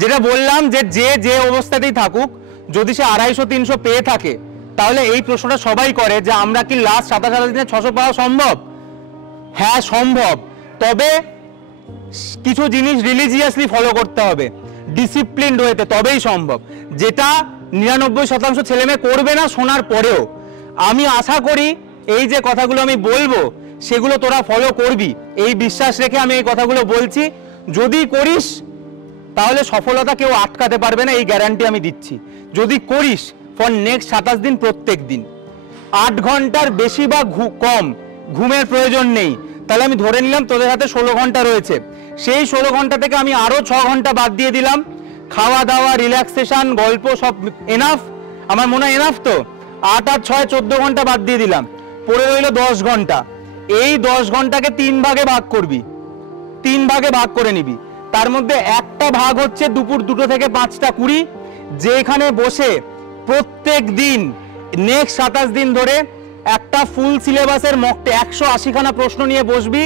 যেটা বললাম যে যে যে অবস্থাতেই থাকুক, যদি সে 250-300 পেয়ে থাকে, তাহলে এই প্রশ্নটা সবাই করে যে আমরা কি লাস্ট 27 দিনে 600 পাওয়া সম্ভব? হ্যাঁ সম্ভব, তবে কিছু জিনিস রিলিজিয়াসলি ফলো করতে হবে, ডিসিপ্লিনড ওয়েতে, তবেই সম্ভব, যেটা 99% ছেলেমেয়ে করবে না শোনার পরেও। আমি আশা করি এই যে কথাগুলো আমি বলবো সেগুলো তোরা ফলো করবি, এই বিশ্বাস রেখে আমি এই কথাগুলো বলছি। যদি করিস তাহলে সফলতা কেউ আটকাতে পারবে না, এই গ্যারান্টি আমি দিচ্ছি। যদি করিস ফর নেক্সট 27 দিন প্রত্যেক দিন 8 ঘন্টার বেশি বা কম ঘুমের প্রয়োজন নেই, তাহলে আমি ধরে নিলাম তোদের হাতে 16 ঘন্টা রয়েছে, সেই 16 ঘন্টা থেকে আমি আরো 6 ঘন্টা বাদ দিয়ে দিলাম। খাওয়া দাওয়া, রিল্যাক্সেশন, গল্প সব এনাফ, আমার মনে হয় এনাফ। তো 8 আর 6 14 ঘন্টা বাদ দিয়ে দিলাম, পড়ে রইল 10 ঘন্টা। এই 10 ঘন্টাকে 3 ভাগে ভাগ করবি, 3 ভাগে ভাগ করে নিবি। তার মধ্যে একটা ভাগ হচ্ছে দুপুর 2টো থেকে 5টা 20, যেখানে বসে প্রত্যেক দিন নেক্সট 27 দিন ধরে একটা ফুল সিলেবাসের মক 180খানা প্রশ্ন নিয়ে বসবি,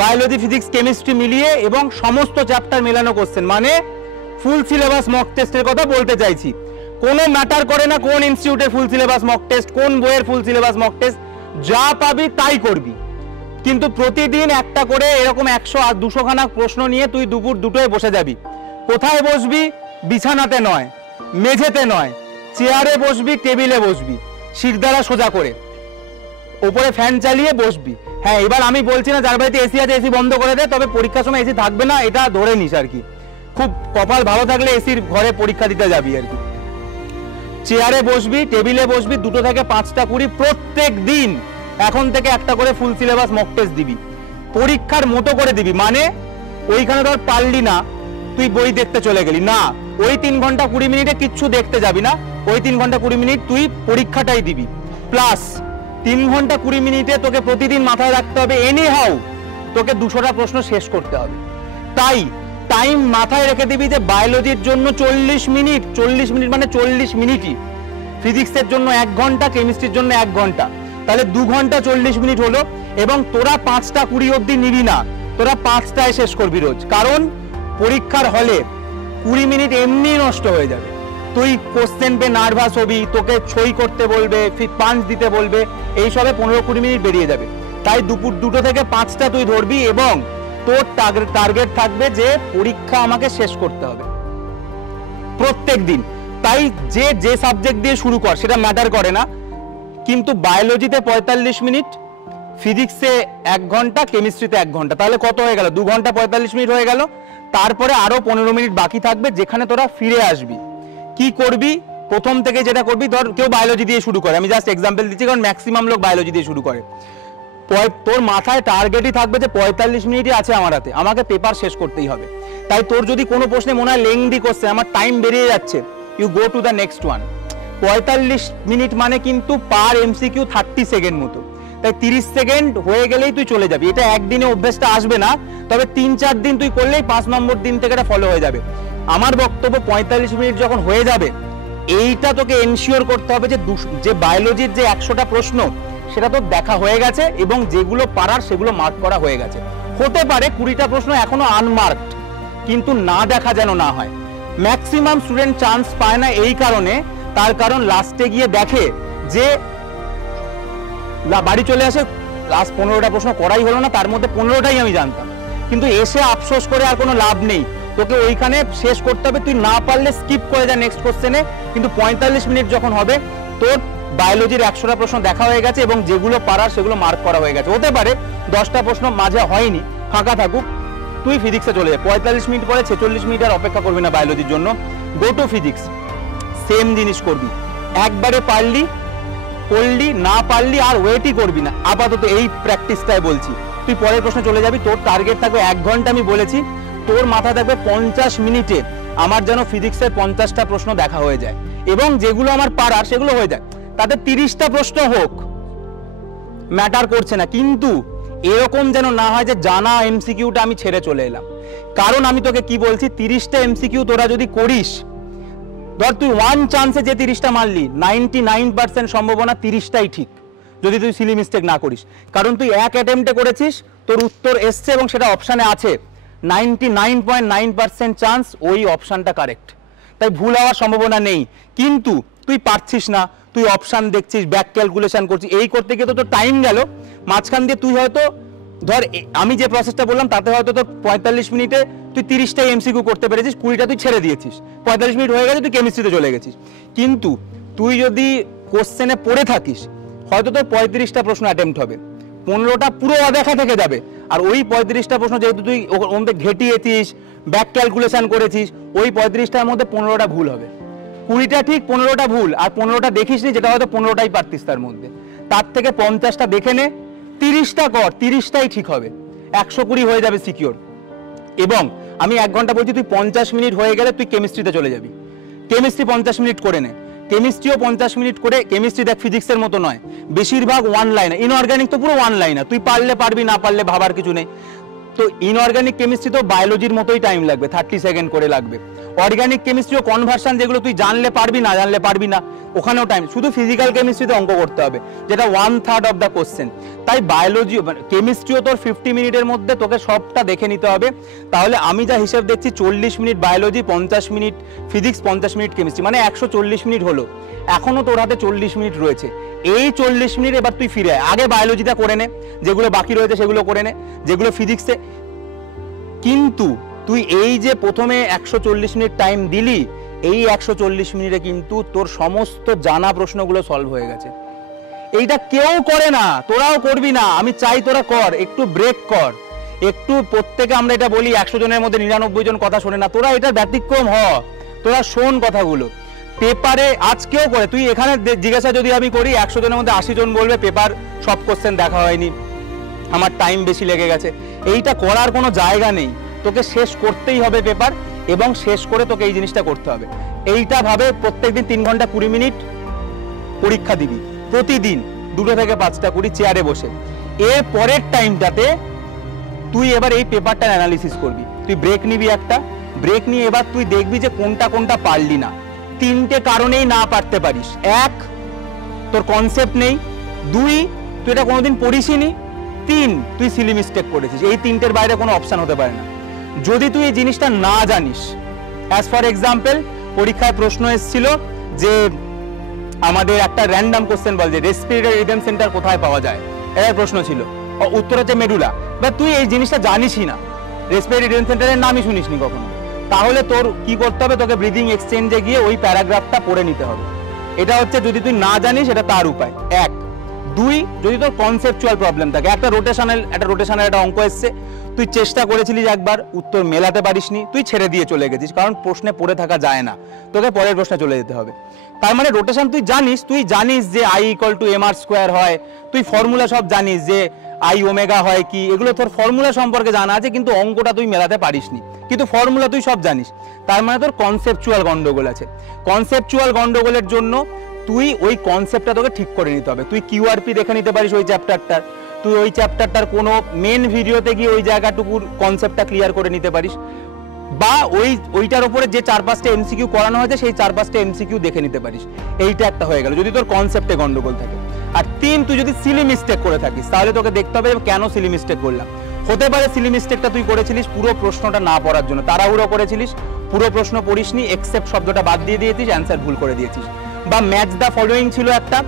বায়োলজি, ফিজিক্স, কেমিস্ট্রি মিলিয়ে, এবং সমস্ত চ্যাপ্টার মেলানো কোশ্চেন, মানে ফুল সিলেবাস মক টেস্টের কথা বলতে চাইছি। কোনো ম্যাটার করে না কোন ইনস্টিটিউটের ফুল সিলেবাস মক টেস্ট, কোন বইয়ের ফুল সিলেবাস মক টেস্ট, যা পাবি তাই করবি। কিন্তু প্রতিদিন একটা করে এরকম 100 আর 200 খানা প্রশ্ন নিয়ে তুই দুপুর 2টোয় বসে যাবি। কোথায় বসবি? বিছানাতে নয়, মেঝেতে নয়, চেয়ারে বসবি, টেবিলে বসবি, শিরদাঁড়া সোজা করে, উপরে ফ্যান চালিয়ে বসবি। হ্যাঁ, এবার আমি বলছি না যার বাড়িতে এসি আছে এসি বন্ধ করে দে, তবে পরীক্ষার সময় এসি থাকবে না, এটা ধরে নিস আর কি। খুব কপাল ভালো থাকলে এসির ঘরে পরীক্ষা দিতে যাবি আর কি। চেয়ারে বসবি, টেবিলে বসবি, 2টো থেকে 5টা 20 প্রত্যেক দিন এখন থেকে একটা করে ফুল সিলেবাস মক টেস্ট দিবি, পরীক্ষার মতো করে দিবি। মানে ওইখানে ধর পারলি না, তুই বই দেখতে চলে গেলি না, ওই 3 ঘন্টা 20 মিনিটে কিচ্ছু দেখতে যাবি না, ওই 3 ঘন্টা 20 মিনিট তুই পরীক্ষাটাই দিবি। প্লাস 3 ঘন্টা 20 মিনিটে তোকে প্রতিদিন মাথায় রাখতে হবে এনি হাউ তোকে 200টা প্রশ্ন শেষ করতে হবে। তাই টাইম মাথায় রেখে দিবি যে বায়োলজির জন্য 40 মিনিট, 40 মিনিট মানে 40 মিনিটই, ফিজিক্সের জন্য 1 ঘন্টা, কেমিস্ট্রির জন্য 1 ঘন্টা, তাহলে 2 ঘন্টা 40 মিনিট হলো। এবং তোরা 5টা 20 অবধি নিবি না, তোরা 5টায় শেষ করবি রোজ, কারণ পরীক্ষার হলে 20 মিনিট এমনি নষ্ট হয়ে যাবে। তুই কোশ্চেন পে নার্ভাস হবি, তোকে সই করতে বলবে, পাঞ্চ দিতে বলবে, এইসবে 15-20 মিনিট বেরিয়ে যাবে। তাই দুপুর 2টো থেকে 5টা তুই ধরবি, এবং তোর টার্গেট থাকবে যে পরীক্ষা আমাকে শেষ করতে হবে প্রত্যেক দিন। তাই যে যে সাবজেক্ট দিয়ে শুরু কর সেটা ম্যাটার করে না, কিন্তু বায়োলজিতে 45 মিনিট, ফিজিক্সে 1 ঘন্টা, কেমিস্ট্রিতে 1 ঘন্টা, তাহলে কত হয়ে গেল? 2 ঘন্টা 45 মিনিট হয়ে গেল। তারপরে আরো 15 মিনিট বাকি থাকবে, যেখানে তোরা ফিরে আসবি। কি করবি? প্রথম থেকে যেটা করবি, ধর কেউ বায়োলজি দিয়ে শুরু করে, আমি জাস্ট এক্সাম্পল দিচ্ছি কারণ ম্যাক্সিমাম লোক বায়োলজি দিয়ে শুরু করে। তোর মাথায় টার্গেটই থাকবে যে 45 মিনিটই আছে আমার হাতে, আমাকে পেপার শেষ করতেই হবে। তাই তোর যদি কোনো প্রশ্নে মনে হয় লেংদি কোশ্চেন, আমার টাইম বেরিয়ে যাচ্ছে, you go to the next one. 45 minute মানে কিন্তু পার এমসিকিউ 30 সেকেন্ড মতো, তাই 30 সেকেন্ড হয়ে গেলেই তুই চলে যাবি। এটা একদিনে অভ্যাসটা আসবে না, তবে 3-4 দিন তুই করলেই 5 নম্বর দিন থেকে এটা ফলো হয়ে যাবে। আমার বক্তব্য 45 মিনিট যখন হয়ে যাবে, এইটা তোকে এনশিওর করতে হবে যে বায়োলজির যে 100টা প্রশ্ন সেটা তো দেখা হয়ে গেছে, এবং যেগুলো পারার সেগুলো মার্ক করা হয়ে গেছে। হতে পারে 20টা প্রশ্ন এখনো আনমার্কড, কিন্তু না দেখা যেন না হয়। ম্যাক্সিমাম স্টুডেন্ট চান্স পায় না এই কারণে, তার কারণ লাস্টে গিয়ে দেখে যে বাড়ি চলে আসে, লাস্ট 15টা প্রশ্ন করাই হলো না, তার মধ্যে 15টাই আমি জানতাম। কিন্তু এসে আফসোস করে আর কোনো লাভ নেই, তোকে ওইখানে শেষ করতে হবে। তুই না পারলে স্কিপ করে যা নেক্সট কোশ্চেনে, কিন্তু 45 মিনিট যখন হবে তোর বায়োলজির 100টা প্রশ্ন দেখা হয়ে গেছে, এবং যেগুলো পারার সেগুলো মার্ক করা হয়ে গেছে। হতে পারে 10টা প্রশ্ন মাঝে হয়নি, ফাঁকা থাকুক, তুই ফিজিক্সে চলে যা। 45 মিনিট পরে 46 মিনিট আর অপেক্ষা করবি না বায়োলজির জন্য, গো টু ফিজিক্স। সেম জিনিস করবি, একবারে পারলি করলি, না পারলি আর ওয়েটই করবি না। আপাতত এই প্র্যাকটিসটাই বলছি, তুই পরের প্রশ্নে চলে যাবি। তোর টার্গেট থাকবে 1 ঘন্টা, আমি বলেছি তোর মাথায় থাকবে 50 মিনিটে আমার যেন ফিজিক্সের 50টা প্রশ্ন দেখা হয়ে যায়, এবং যেগুলো আমার পারার সেগুলো হয়ে যায়। তাতে 30টা প্রশ্ন হোক, ম্যাটার করছে না, কিন্তু এরকম যেন না হয় যে জানা এমসিকিউটা আমি ছেড়ে চলে এলাম। কারণ আমি তোকে কি বলছি, 30টা এমসিকিউ তোরা যদি করিস, ধর তুই 1 চান্সে যে 30টা মারলি, 99% সম্ভাবনা 30টাই ঠিক, যদি তুই সিলি মিস্টেক না করিস। কারণ তুই 1 অ্যাটেম্পটে করেছিস, তোর উত্তর এসছে এবং সেটা অপশানে আছে। 99.9% চান্স ওই অপশানটা কারেক্ট, তাই ভুল হওয়ার সম্ভাবনা নেই। কিন্তু তুই পারছিস না, তুই অপশান দেখছিস, ব্যাক ক্যালকুলেশন করছিস, এই করতে গিয়ে তো তোর টাইম গেল, মাঝখান দিয়ে তুই হয়তো ধর আমি যে প্রসেসটা বললাম তাতে হয়তো তোর 45 মিনিটে তুই 30টা এমসিকিউ করতে পেরেছিস, 20টা তুই ছেড়ে দিয়েছিস, 45 মিনিট হয়ে গেছে, তুই কেমিস্ট্রিতে চলে গেছিস। কিন্তু তুই যদি কোশ্চেনে পড়ে থাকিস হয়তো তোর 35টা প্রশ্ন অ্যাটেম্প্ট হবে, 15টা পুরো অদেখা থেকে যাবে, আর ওই 35টা প্রশ্ন যেহেতু তুই ওর মধ্যে ঘেটিয়েছিস, ব্যাক ক্যালকুলেশন করেছিস, ওই 35টার মধ্যে 15টা ভুল হবে, 20টা ঠিক 15টা ভুল, আর 15টা দেখিস নি যেটা হয়তো 15টাই পারতিস তার মধ্যে। তার থেকে 50টা দেখে নে, 30টা কর, 30টাই ঠিক হবে, 120 হয়ে যাবে সিকিউর। এবং আমি 1 ঘন্টা বলছি, তুই 50 মিনিট হয়ে গেলে তুই কেমিস্ট্রিতে চলে যাবি, কেমিস্ট্রি 50 মিনিট করে নে, কেমিস্ট্রিও 50 মিনিট করে। কেমিস্ট্রি দেখ ফিজিক্সের মতো নয়, বেশিরভাগ ওয়ান লাইনার, ইনঅর্গানিক তো পুরো ওয়ান লাইনার, তুই পারলে পারবি, না পারলে ভাবার কিছু নেই। তো ইনঅর্গানিক কেমিস্ট্রি তো বায়োলজির মতোই টাইম লাগবে, 30 সেকেন্ড করে লাগবে। অর্গানিক কেমিস্ট্রি ও কনভার্সন যেগুলো তুই জানলে পারবি, না জানলে পারবি না, ওখানেও টাইম। শুধু ফিজিক্যাল কেমিস্ট্রিতে অঙ্ক করতে হবে, যেটা 1/3 অফ দ্য কোশ্চেন। তাই বায়োলজি কেমিস্ট্রিও তোর 50 মিনিটের মধ্যে তোকে সবটা দেখে নিতে হবে। তাহলে আমি যা হিসেব দেখছি 40 minute biology, 50 minute physics, 50 minute chemistry, মানে 140 মিনিট হলো। এখনো তোর হাতে 40 মিনিট রয়েছে। এই 40 মিনিট এবার তুই ফিরে আয়, আগে বায়োলজিটা করে নে, যেগুলো বাকি রয়েছে সেগুলো করে নে, যেগুলো ফিজিক্সে। কিন্তু তুই এই যে প্রথমে 140 মিনিট টাইম দিলি, এই 140 মিনিটে কিন্তু তোর সমস্ত জানা প্রশ্নগুলো সলভ হয়ে গেছে। এইটা কেউ করে না, তোরাও করবি না, আমি চাই তোরা কর, একটু ব্রেক কর, একটু। প্রত্যেকে আমরা এটা বলি 100 জনের মধ্যে 99 জন কথা শোনে না, তোরা এটার ব্যতিক্রম হ, তোরা শোন কথাগুলো। পেপারে আজকেও করে, তুই এখানে জিজ্ঞাসা যদি আমি করি 100 জনের মধ্যে 80 জন বলবে পেপার সব কোশ্চেন দেখা হয়নি, আমার টাইম বেশি লেগে গেছে। এইটা করার কোনো জায়গা নেই, তোকে শেষ করতেই হবে পেপার, এবং শেষ করে তোকে এই জিনিসটা করতে হবে। এইটা ভাবে প্রত্যেকদিন 3 ঘন্টা 20 মিনিট পরীক্ষা দিবি, প্রতিদিন 2 থেকে 5টা করি চেয়ারে বসে। এর পরের টাইমটাতে তুই এবার এই পেপারটা অ্যানালিসিস করবি, তুই ব্রেক নিবি, একটা ব্রেক নিয়ে এবার তুই দেখবি যে কোনটা কোনটা পারলি না। 3টে কারণেই না পারতে পারিস। 1, তোর কনসেপ্ট নেই। 2, তুই এটা কোনোদিন পড়িসনি। 3, তুই সিলি মিস্টেক করেছিস। এই 3টের বাইরে কোনো অপশন হতে পারে না। যদি তুই এই জিনিসটা না জানিস, অ্যাজ ফর এক্সাম্পল পরীক্ষায় প্রশ্ন এসেছিল যে আমাদের একটা র্যান্ডম কোশ্চেন বল যে রেসপিরেটরি রিদম সেন্টার কোথায় পাওয়া যায়, এর প্রশ্ন ছিল, উত্তর হচ্ছে মেডুলা, বা তুই এই জিনিসটা জানিসই না, রেসপিরেটরি রিদম সেন্টারের নামই শুনিসনি কখনো, তাহলে তোর কি করতে হবে, তোকে ব্রিদিং এক্সচেঞ্জে গিয়ে ওই প্যারাগ্রাফটা পড়ে নিতে হবে। এটা হচ্ছে যদি তুই না জানিস, এটা তার উপায়। 1, 2, যদি তোর কনসেপচুয়াল প্রবলেম থাকে, একটা রোটেশনাল একটা অঙ্ক এসছে, তুই চেষ্টা করেছিলিস একবার, উত্তর মেলাতে পারিসনি, তুই ছেড়ে দিয়ে চলে গেছিস, কারণ প্রশ্নে পড়ে থাকা যায় না, তোকে পরের প্রশ্নে চলে যেতে হবে। তার মানে রোটেশন তুই জানিস যে I = mr² হয়, তুই ফর্মুলা সব জানিস যে I ওমেগা হয় কি, এগুলো তোর ফর্মুলা সম্পর্কে জানা আছে, কিন্তু অঙ্কটা তুই মেলাতে পারিসনি, কিন্তু ফর্মুলা তুই সব জানিস। তার মানে তোর কনসেপচুয়াল গন্ডগোল আছে। কনসেপচুয়াল গন্ডগোলের জন্য তুই ওই কনসেপ্টটা তোকে ঠিক করে নিতে হবে। তুই QRP দেখে নিতে পারিস ওই চ্যাপ্টারটার, তুই ওই চ্যাপ্টারটার কোনো মেন ভিডিওতে গিয়ে ওই জায়গাটুকুর কনসেপ্টটা ক্লিয়ার করে নিতে পারিস, বা ওইটার উপরে যে 4-5টা MCQ করানো হয়েছে সেই 4-5টা MCQ দেখে নিতে পারিস। এইটা একটা হয়ে গেল যদি তোর কনসেপ্টে গন্ডগোল থাকে। আর 3, তুই যদি সিলি মিস্টেক করে থাকিস, তাহলে তোকে দেখতে হবে কেন সিলি মিস্টেক করলাম। হতে পারে সিলি মিস্টেকটা তুই করেছিলিস পুরো প্রশ্নটা না পড়ার জন্য, তাড়াহুড়ো করেছিলিস, পুরো প্রশ্ন পড়িসনি, এক্সেপ্ট শব্দটা বাদ দিয়ে দিয়েছিস, অ্যান্সার ভুল করে দিয়েছিস। বা ম্যাচ দ্য ফলোয়িং ছিল একটা,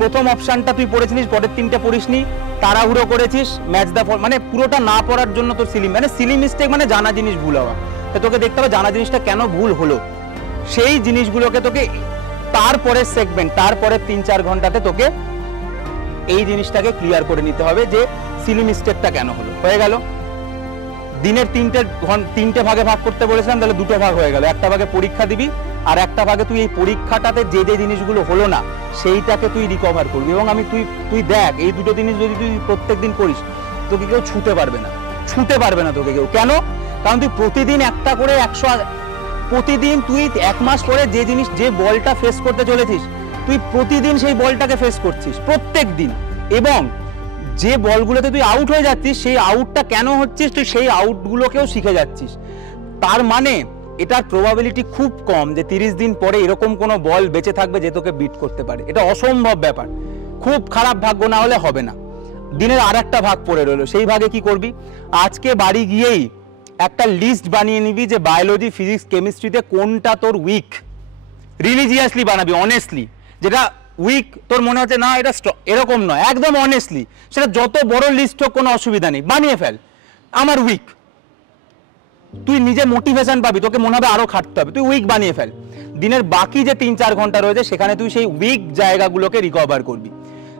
প্রথম অপশনটা তুই পড়েছিলিস, পরের 3টে পড়িসনি, তাড়াহুড়ো করেছিস, ম্যাচ দ্য মানে পুরোটা না পড়ার জন্য তোর সিলি মিস্টেক মানে জানা জিনিস ভুল হওয়া। তোকে দেখতে হবে জানা জিনিসটা কেন ভুল হলো, সেই জিনিসগুলোকে তোকে তারপরের সেগমেন্ট, তারপরে 3-4 ঘন্টাতে তোকে এই জিনিসটাকে ক্লিয়ার করে নিতে হবে যে সিলি মিস্টেকটা কেন হলো। হয়ে গেল। দিনের 3টে ভাগে ভাগ করতে বলেছিলাম, তাহলে 2টো ভাগ হয়ে গেল। একটা ভাগে পরীক্ষা দিবি, আর একটা ভাগে তুই এই পরীক্ষাটাতে যে জিনিসগুলো হলো না সেইটাকে তুই রিকভার করবি। এবং তুই দেখ, এই 2টো জিনিস যদি তুই প্রত্যেকদিন করিস, তোকে কেউ ছুতে পারবে না তোকে কেউ। কেন? কারণ তুই প্রতিদিন একটা করে 100, প্রতিদিন তুই 1 মাস পরে যে বলটা ফেস করতে চলেছিস, তুই প্রতিদিন সেই বলটাকে ফেস করছিস প্রত্যেক দিন, এবং যে বলগুলোতে তুই আউট হয়ে যাচ্ছিস, সেই আউটটা কেন হচ্ছিস, তুই সেই আউটগুলোকেও শিখে যাচ্ছিস। তার মানে এটার প্রবাবিলিটি খুব কম যে 30 দিন পরে এরকম কোনো বল বেঁচে থাকবে যে তোকে বিট করতে পারে। এটা অসম্ভব ব্যাপার, খুব খারাপ ভাগ্য না হলে হবে না। দিনের আর একটা ভাগ পড়ে রইলো, সেই ভাগে কি করবি? আজকে বাড়ি গিয়েই একটা লিস্ট বানিয়ে নিবি যে বায়োলজি, ফিজিক্স, কেমিস্ট্রিতে কোনটা তোর উইক, রিলিজিয়াসলি বানাবি, অনেস্টলি। যেটা উইক তোর মনে হচ্ছে না এটা এরকম নয়, একদম অনেস্টলি, সেটা যত বড় লিস্ট হোক কোনো অসুবিধা নেই, বানিয়ে ফেল আমার উইক। তুই নিজে মোটিভেশন পাবি, তোকে মনে হবে আরো খাটতে হবে, তুই উইক বানিয়ে ফেল। দিনের বাকি যে 3-4 ঘন্টা রয়েছে সেখানে তুই সেই উইক জায়গাগুলোকে রিকভার করবি।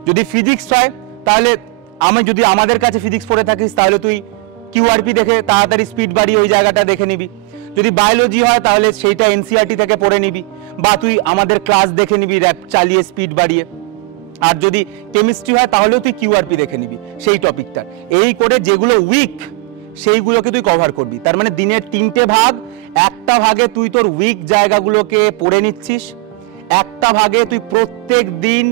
যদি ফিজিক্স হয় তাহলে যদি আমাদের কাছে ফিজিক্স পড়ে থাকিস তাহলে তুই কিউআরপি দেখে তাড়াতাড়ি স্পিড বাড়িয়ে ওই জায়গাটা দেখে নিবি। যদি বায়োলজি হয় তাহলে সেইটা এনসিইআরটি থেকে পড়ে নিবি, বা তুই আমাদের ক্লাস দেখে নিবি র্যাপ চালিয়ে স্পিড বাড়িয়ে। আর যদি কেমিস্ট্রি হয় তাহলেও তুই কিউআরপি দেখে নিবি সেই টপিকটা। এই করে যেগুলো উইক সেইগুলোকে তুই কভার করবি। তার মানে দিনের 3টে ভাগ, একটা ভাগে তুই তোর উইক জায়গাগুলোকে পড়ে নিচ্ছিস, একটা ভাগে তুই প্রত্যেক দিন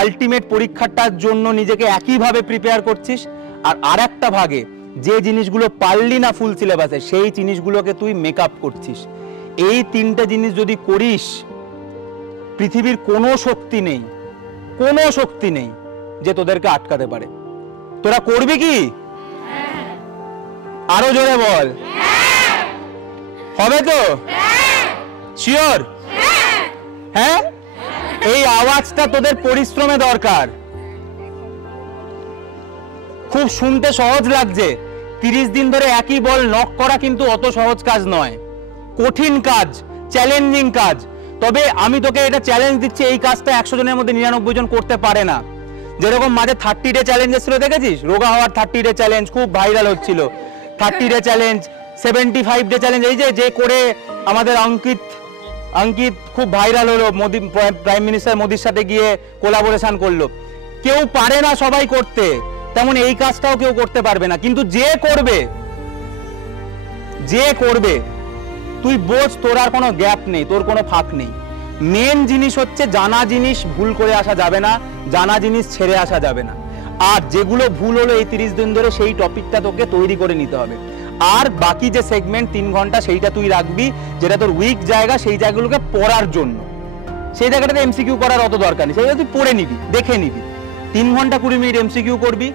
আলটিমেট পরীক্ষাটার জন্য নিজেকে একইভাবে প্রিপেয়ার করছিস, আর আরেকটা ভাগে যে জিনিসগুলো পারলি না ফুল সিলেবাসে সেই জিনিসগুলোকে তুই মেকআপ করছিস। এই 3টে জিনিস যদি করিস, পৃথিবীর কোনো শক্তি নেই, কোনো শক্তি নেই যে তোদেরকে আটকাতে পারে। তোরা করবি কি? আরো জোরে বল। হবে তো? শিওর? হ্যাঁ, এই আওয়াজটা তোদের পরিশ্রমে দরকার। খুব শুনতে সহজ লাগছে, 30 দিন ধরে একই বল নক করা কিন্তু অত সহজ কাজ নয়, কঠিন কাজ, চ্যালেঞ্জিং কাজ। তবে আমি তোকে এটা চ্যালেঞ্জ দিচ্ছি, এই কাজটা 100 জনের মধ্যে 99 জন করতে পারে না। যেরকম মাঝে 30 ডে চ্যালেঞ্জ ছিল, দেখেছিস? রোগা হওয়ার 30 ডে চ্যালেঞ্জ খুব ভাইরাল হচ্ছিল, 30 ডে চ্যালেঞ্জ, 75 ডে চ্যালেঞ্জ, এই যে করে আমাদের অঙ্কিত খুব ভাইরাল হলো, মোদি প্রাইম মিনিস্টার মোদির সাথে গিয়ে কোলাবোরেশন করলো। কেউ পারে না সবাই করতে, তেমন এই কাজটাও কেউ করতে পারবে না। কিন্তু যে করবে তুই বোঝ, তোর আর কোনো গ্যাপ নেই, তোর কোনো ফাঁক নেই। মেন জিনিস হচ্ছে জানা জিনিস ভুল করে আসা যাবে না, জানা জিনিস ছেড়ে আসা যাবে না। আর যেগুলো ভুল হলো এই 30 দিন ধরে, সেই টপিকটা তোকে তৈরি করে নিতে হবে। আর বাকি যে সেগমেন্ট 3 ঘন্টা সেইটা তুই রাখবি, যেটা তোর উইক জায়গা, সেই জায়গাগুলোকে পড়ার জন্য। সেই জায়গাটাতে এমসিকিউ করার অত দরকার নেই, সেটা তুই পড়ে নিবি, দেখে নিবি। 3 ঘন্টা 20 মিনিট এমসিকিউ করবি,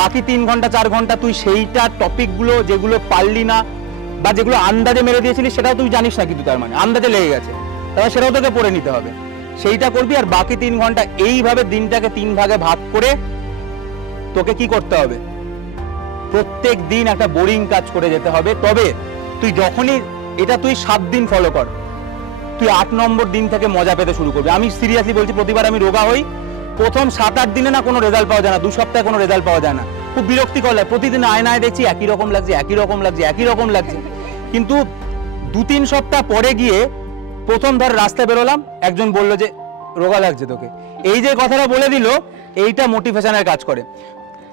বাকি 3 ঘন্টা 4 ঘন্টা তুই সেইটা টপিকগুলো যেগুলো পারলি না বা যেগুলো আন্দাজে মেরে দিয়েছিলিস সেটাও তুই জানিস না, কিন্তু তার মানে আন্দাজে লেগে গেছে, তাহলে সেটাও তোকে পড়ে নিতে হবে, সেইটা করবি। আর বাকি 3 ঘন্টা এইভাবে দিনটাকে 3 ভাগে ভাগ করে তোকে কি করতে হবে? প্রত্যেক দিন একটা বোরিং কাজ করে যেতে হবে। তবে তুই যখনই এটা তুই 7 দিন ফলো কর, তুই 8 নম্বর দিন থেকে মজা পেতে শুরু করবি। আমি সিরিয়াসলি বলছি, প্রতিবার আমি রোগা হই, প্রথম 7-8 দিনে না কোনো রেজাল্ট পাওয়া যায় না, 2 সপ্তাহে কোনো রেজাল্ট পাওয়া যায় না, খুব বিরক্তিকর লাগে। প্রতিদিন আয়নায় দেখছি একই রকম লাগছে। কিন্তু 2-3 সপ্তাহ পরে গিয়ে প্রথম ধর রাস্তায় বেরোলাম, একজন বললো যে রোগা লাগছে তোকে, এই যে কথাটা বলে দিল, এইটা মোটিভেশনের কাজ করে।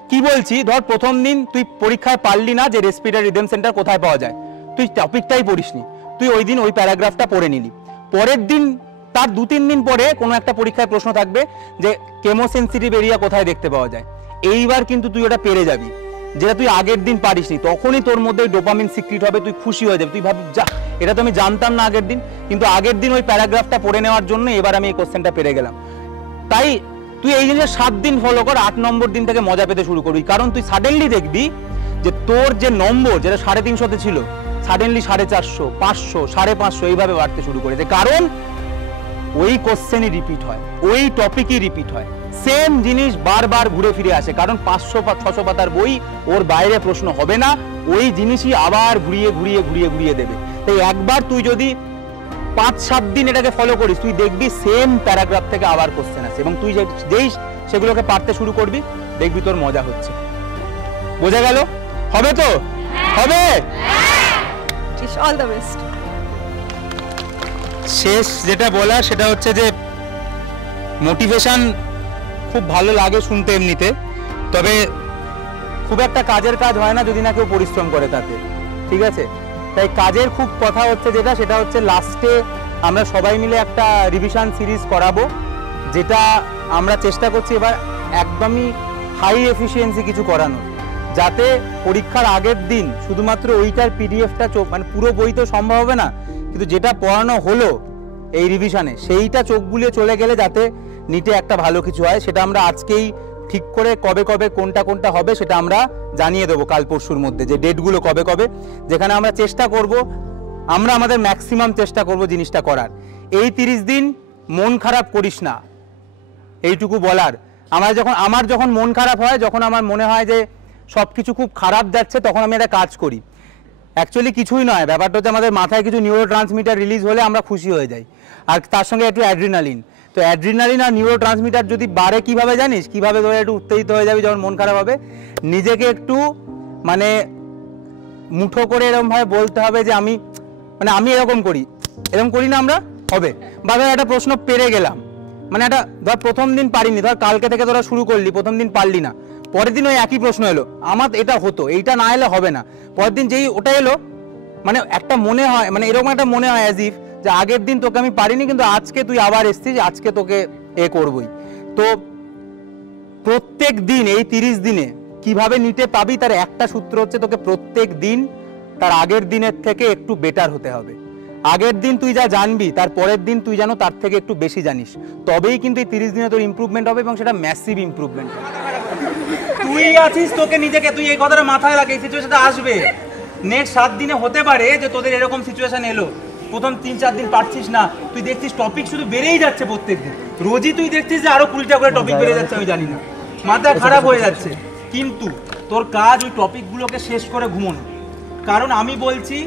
কি বলছি, ধর প্রথম দিন তুই পরীক্ষায় পারলি না যে রেসপিরেটরি রিদম সেন্টার কোথায় পাওয়া যায়, তুই টপিকটাই পড়িসনি, তুই ওই দিন ওই প্যারাগ্রাফটা পড়ে নিলি। পরের দিন তার 2-3 দিন পরে কোনো একটা পরীক্ষায় প্রশ্ন থাকবে যে কেমোসেনসিটিভ এরিয়া কোথায় দেখতে পাওয়া যায়। এইবার কিন্তু তুই ওটা পেরে যাবি, যেটা তুই আগের দিন পারিসনি। তখনই তোর মধ্যে ডোপামিন সিক্রিট হবে, তুই খুশি হয়ে যাবি, তুই ভাবি যা, এটা তো আমি জানতাম না আগের দিন, কিন্তু আগের দিন ওই প্যারাগ্রাফটা পড়ে নেওয়ার জন্য এবার আমি এই কোশ্চেনটা পেরে গেলাম। তাই তুই এই জিনিস 7 দিন ফলো কর, 8 নম্বর দিন থেকে মজা পেতে শুরু করবি। কারণ তুই সাডেনলি দেখবি যে তোর যে নম্বর যেটা 350 ছিল, সাডেনলি 450, 500, 550 এইভাবে বাড়তে শুরু করেছে। কারণ ওই কোশ্চেনই রিপিট হয়, ওই টপিকই রিপিট হয়, সেম জিনিস বারবার ঘুরে ফিরে আসে। কারণ 500-600 পাতার বই, ওর বাইরে প্রশ্ন হবে না, ওই জিনিসই আবার ঘুরিয়ে দেবে। তাই একবার তুই যদি 5-7 দিন এটাকে ফলো করিস, তুই দেখবি সেম প্যারাগ্রাফ থেকে আবার কোশ্চেন আসে, এবং তুই যেই সেগুলোকে পারতে শুরু করবি, দেখবি তোর মজা হচ্ছে। বোঝা গেল? হবে তো? হবে। All the best. শেষ যেটা বলা সেটা হচ্ছে যে মোটিভেশন খুব ভালো লাগে শুনতে এমনিতে, তবে খুব একটা কাজের কাজ হয় না যদি না কেউ পরিশ্রম করে তাতে, ঠিক আছে? তাই কাজের খুব কথা হচ্ছে সেটা হচ্ছে লাস্টে আমরা সবাই মিলে একটা রিভিশন সিরিজ করাবো, যেটা আমরা চেষ্টা করছি এবার একদমই হাই এফিসিয়েন্সি কিছু করানো, যাতে পরীক্ষার আগের দিন শুধুমাত্র ওইটার পিডিএফটা মানে পুরো বই তো সম্ভব হবে না, কিন্তু যেটা পড়ানো হলো এই রিভিশনে সেইটা চোখ বুলিয়ে চলে গেলে যাতে নিটে একটা ভালো কিছু হয়, সেটা আমরা আজকেই ঠিক করে কবে কবে কোনটা কোনটা হবে সেটা আমরা জানিয়ে দেবো কাল পরশুর মধ্যে, যে ডেটগুলো কবে কবে, যেখানে আমরা চেষ্টা করব, আমরা আমাদের ম্যাক্সিমাম চেষ্টা করব জিনিসটা করার। এই 30 দিন মন খারাপ করিস না, এইটুকু বলার। আমার যখন মন খারাপ হয়, যখন আমার মনে হয় যে সব কিছু খুব খারাপ যাচ্ছে, তখন আমি একটা কাজ করি। অ্যাকচুয়ালি কিছুই নয়, ব্যাপারটা হচ্ছে আমাদের মাথায় কিছু নিউরো ট্রান্সমিটার রিলিজ হলে আমরা খুশি হয়ে যাই, আর তার সঙ্গে একটু অ্যাড্রিনালিন। তো অ্যাড্রিনালিন আর নিউরো ট্রান্সমিটার যদি বাড়ে, কীভাবে জানিস, কীভাবে ধরে একটু উত্তেজিত হয়ে যাবে যখন মন খারাপ হবে, নিজেকে একটু মানে মুঠো করে এরকমভাবে বলতে হবে যে আমি এরকম করি, এরকম করি না আমরা, হবে। বা ধর একটা প্রশ্ন পেরে গেলাম, মানে একটা ধর প্রথম দিন পারিনি, ধর কালকে থেকে তোরা শুরু করলি, প্রথম দিন পারলি না, পরের দিন ওই একই প্রশ্ন এলো, আমার এটা হতো, এইটা না এলে হবে না, পরের দিন যেই ওটা এলো, মানে একটা মনে হয়, মানে এরকম একটা মনে হয় অ্যাজ ইফ যে আগের দিন তোকে আমি পারিনি, কিন্তু আজকে তুই আবার এসছিস, আজকে তোকে করবই। তো প্রত্যেক দিন এই 30 দিনে কিভাবে নিতে পাবি, তার একটা সূত্র হচ্ছে তোকে প্রত্যেক দিন তার আগের দিনের থেকে একটু বেটার হতে হবে। আগের দিন তুই যা জানবি, তার পরের দিন তুই যেন তার থেকে একটু বেশি জানিস, তবেই কিন্তু এই 30 দিনে তোর ইমপ্রুভমেন্ট হবে, এবং সেটা ম্যাসিভ ইমপ্রুভমেন্ট হবে। তুই আছিস, তোকে নিজেকে, তুই এই কথাটা মাথায় রাখ, এই সিচুয়েশনটা আসবে। নেক্সট 7 দিনে হতে পারে যে তোদের এরকম সিচুয়েশন এলো, প্রথম 3-4 দিন পারছিস না, তুই দেখছিস টপিক শুধু বেড়েই যাচ্ছে প্রত্যেক দিন, রোজই তুই দেখছিস যে আরো 20টা করে টপিক বেড়ে যাচ্ছে, আমি জানি না, মাথা খারাপ হয়ে যাচ্ছে। কিন্তু তোর কাজ ওই টপিকগুলোকে শেষ করে ঘুমোনো। কারণ আমি বলছি,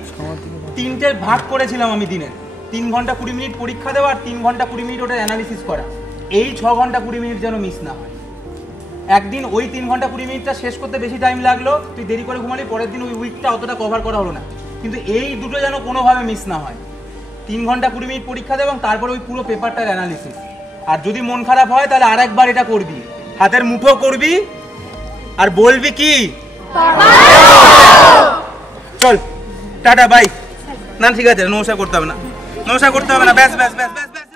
3টে ভাগ করেছিলাম আমি দিনে, 3 ঘন্টা 20 মিনিট পরীক্ষা দেওয়া আর 3 ঘন্টা 20 মিনিট ওটা অ্যানালিসিস করা। এই 6 ঘন্টা 20 মিনিট যেন মিস না হয়। একদিন ওই 3 ঘন্টা 20 মিনিটটা শেষ করতে বেশি টাইম লাগলো, তুই দেরি করে ঘুমালি, পরের দিন ওই উইকটা অতটা কভার করা হলো না। কিন্তু এই দুটো যেন কোনোভাবে মিস না হয়। 3 ঘন্টা 20 মিনিট পরীক্ষা দে এবং তারপরে ওই পুরো পেপারটার অ্যানালিসিস। আর যদি মন খারাপ হয় তাহলে আরেকবার এটা করবি, হাতের মুঠো করবি আর বলবি কি, চল টাটা বাই। না ঠিক আছে, নমস্কার করতে হবে না, নমস্কার করতে হবে না, ব্যাস ব্যাস ব্যাস ব্যাস ব্যাস।